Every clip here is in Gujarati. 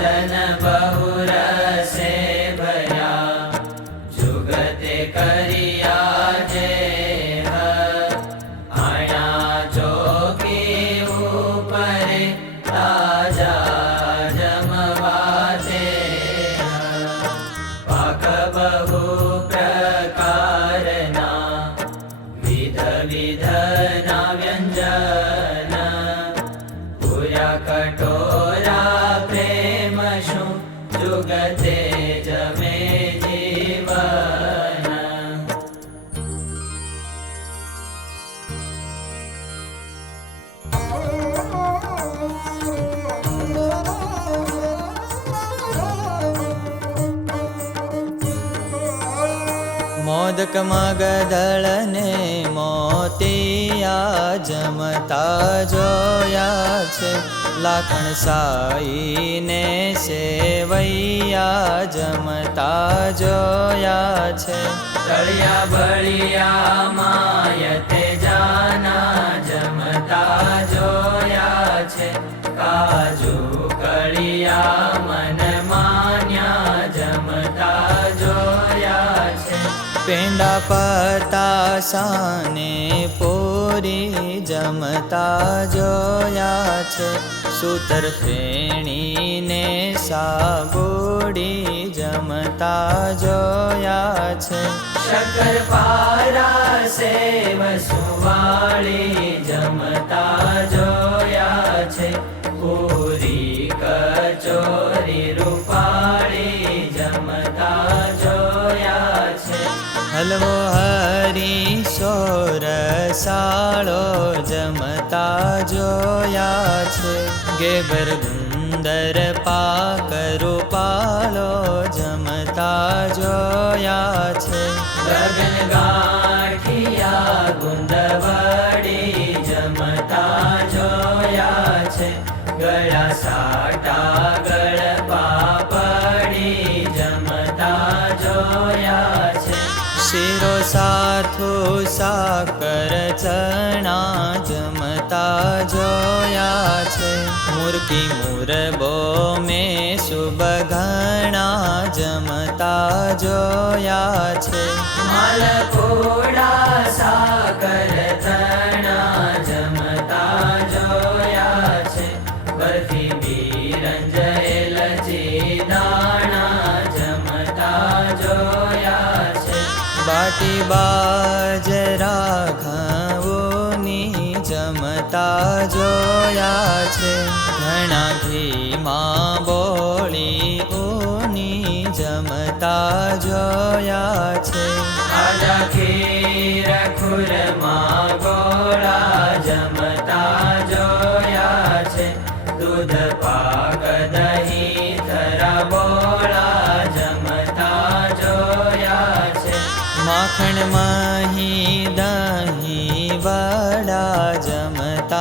जनपौ મોદક મગદળને મોતિયા જમતા જોયા છે લાખણ સાઈને સેવૈયા જમતા જોયા છે તળિયા બળિયા માયતે જાના જમતા જોયા છે કાજુ પતાસાને પૂરી જમતા જોયા છે સૂતર ફેણીને સાગોડી જમતા જોયા છે શક્કર પારા સેવ સુવાળી हलवो हरि सोरसाळो जमता जोया छे। गेबर गुन्दर पाकरु पालो जमता जोया छे। गगन गाठिया गुन्दवा ચણા જમતા જોયા છે. મુરકી મુરબો મેં સુબઘણા જમતા જોયા છે. સાકર જમતા જોયા છે. બરફી બિરંજેલ દાણા જમતા જોયા છે. બાટી બાજરા છે ઘણા ઘીમાં બોળી ઓની જમતા જોયા છે. આજા ખીર ખુરમાં ગોળા જમતા જોયા છે. દૂધ પાક દહીં બોળા જમતા જોયા છે. માખણ મહી દહીં વડા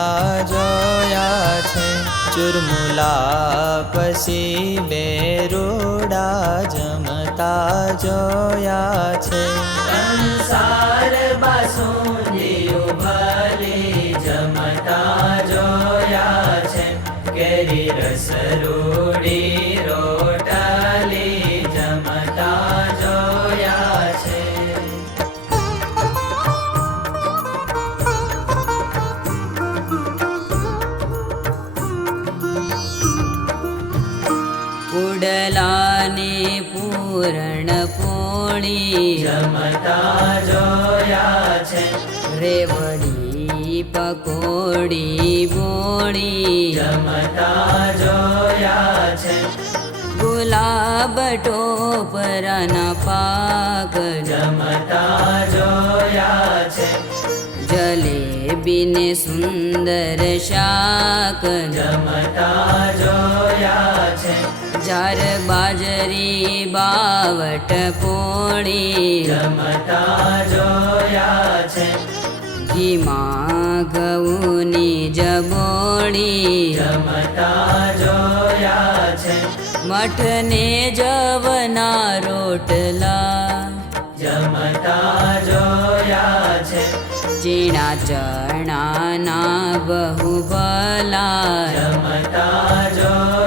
જમતા જોયા છે. ચુરમુલા પછી બેરોડા જમતા જોયા છે. સંસાર બાસુંદી ભલે જમતા જોયા છે. કેરી રસ ઉડલાને પૂરણ પોળી જમતા જોયા છે. રેવડી પકોડી બોળી જમતા જોયા છે. ગુલાબ ટોપરાના પાક જમતા જોયા છે. જલેબીને સુંદર શાક જમતા જોયા છે. જાર બાજરી બાવટ પોણી રમતા જોયા છે. ઘીમાં ઘઉંની જબોણી રમતા જોયા છે. મઠને જવના રોટલા જમતા જોયા છે. ચીણા ચણાના બહુ ભલા જમતા જોયા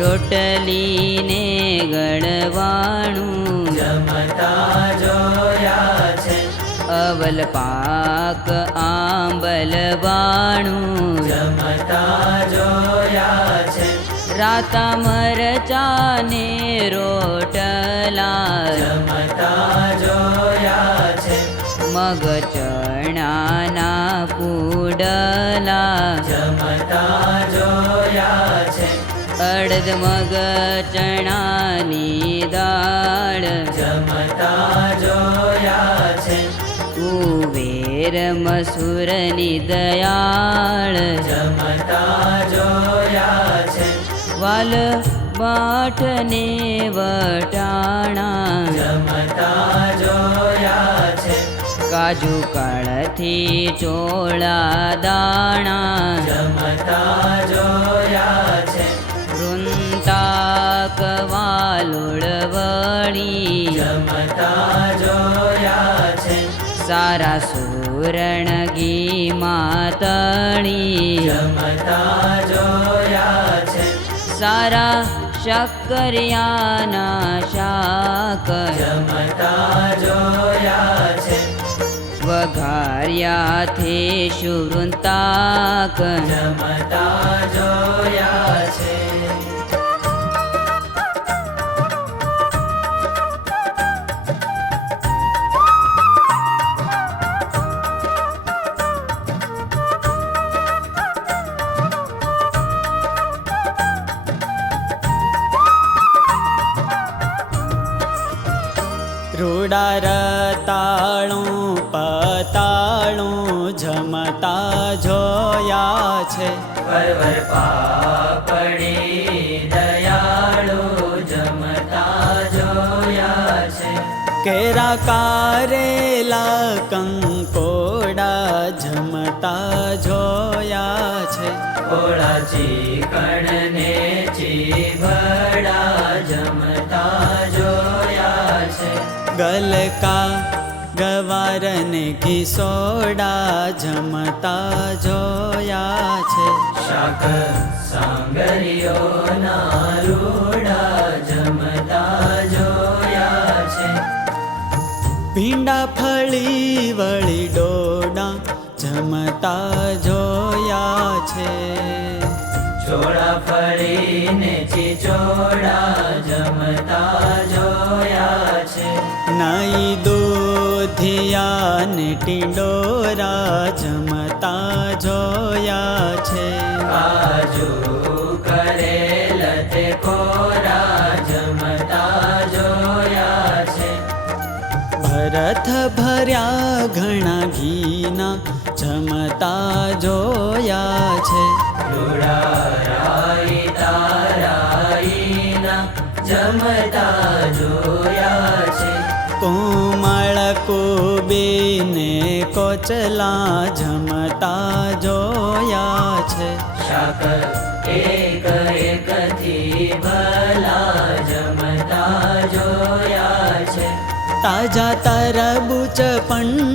રોટલી ને ગળવાણું. જમતા જોયા છે અવલ પાક આંબલ બાણું જમતા જોયા છે રાતા મરચાને રોટલા જમતા જોયા છે મગ ચણાના કુડલા જમતા અડદ મગ, ચણાની દાળ. જમતા જોયા છે કુબેર મસુરની દયાળ. જમતા જોયા છે વાલ બાઠને વટાણા. જમતા જોયા છે કાજુ કળથી ચોળા દાણા. જમતા જોયા છે વૃંતાક વાલુળ વળી જમતા જોયા છે. સારા સુરણ ઘી માતણી. જમતા જોયા છે. સારા શક્કરિયાના શાક જમતા જોયા છે. વઘાર્યાથી શુવૃંતાક જમતા જોયા રૂડા તાળું પતાળું જમતા જોયા છે. પરવર પાપડી દયાળુ જમતા જોયા છે. કેરા કારેલા કંકોડા જમતા જોયા છે. ઓળા કણને ચીભડા છે ગલકા ગવાર ને કિસોડા જમતા જોયા છે શાક જમતા જોયા છે ભીંડા ફળી વળી ડોડા જમતા જોયા છે ચોળા ફળીને ચીચોડા જમતા નાઈ દૂધિયા ને ટીંડોરા જમતા જોયા છે. કાજુ કરેલ તે કોરા જમતા જોયા છે. ભરત ભર્યા ઘણા ઘીના જમતા જોયા છે. તારાઈના જમતા જોયા કોબીને કોચલા જમતા જોયા છે. શાક એક એકથી ભલા જમતા જોયા છે. તાજા તરબૂચ પંડોળા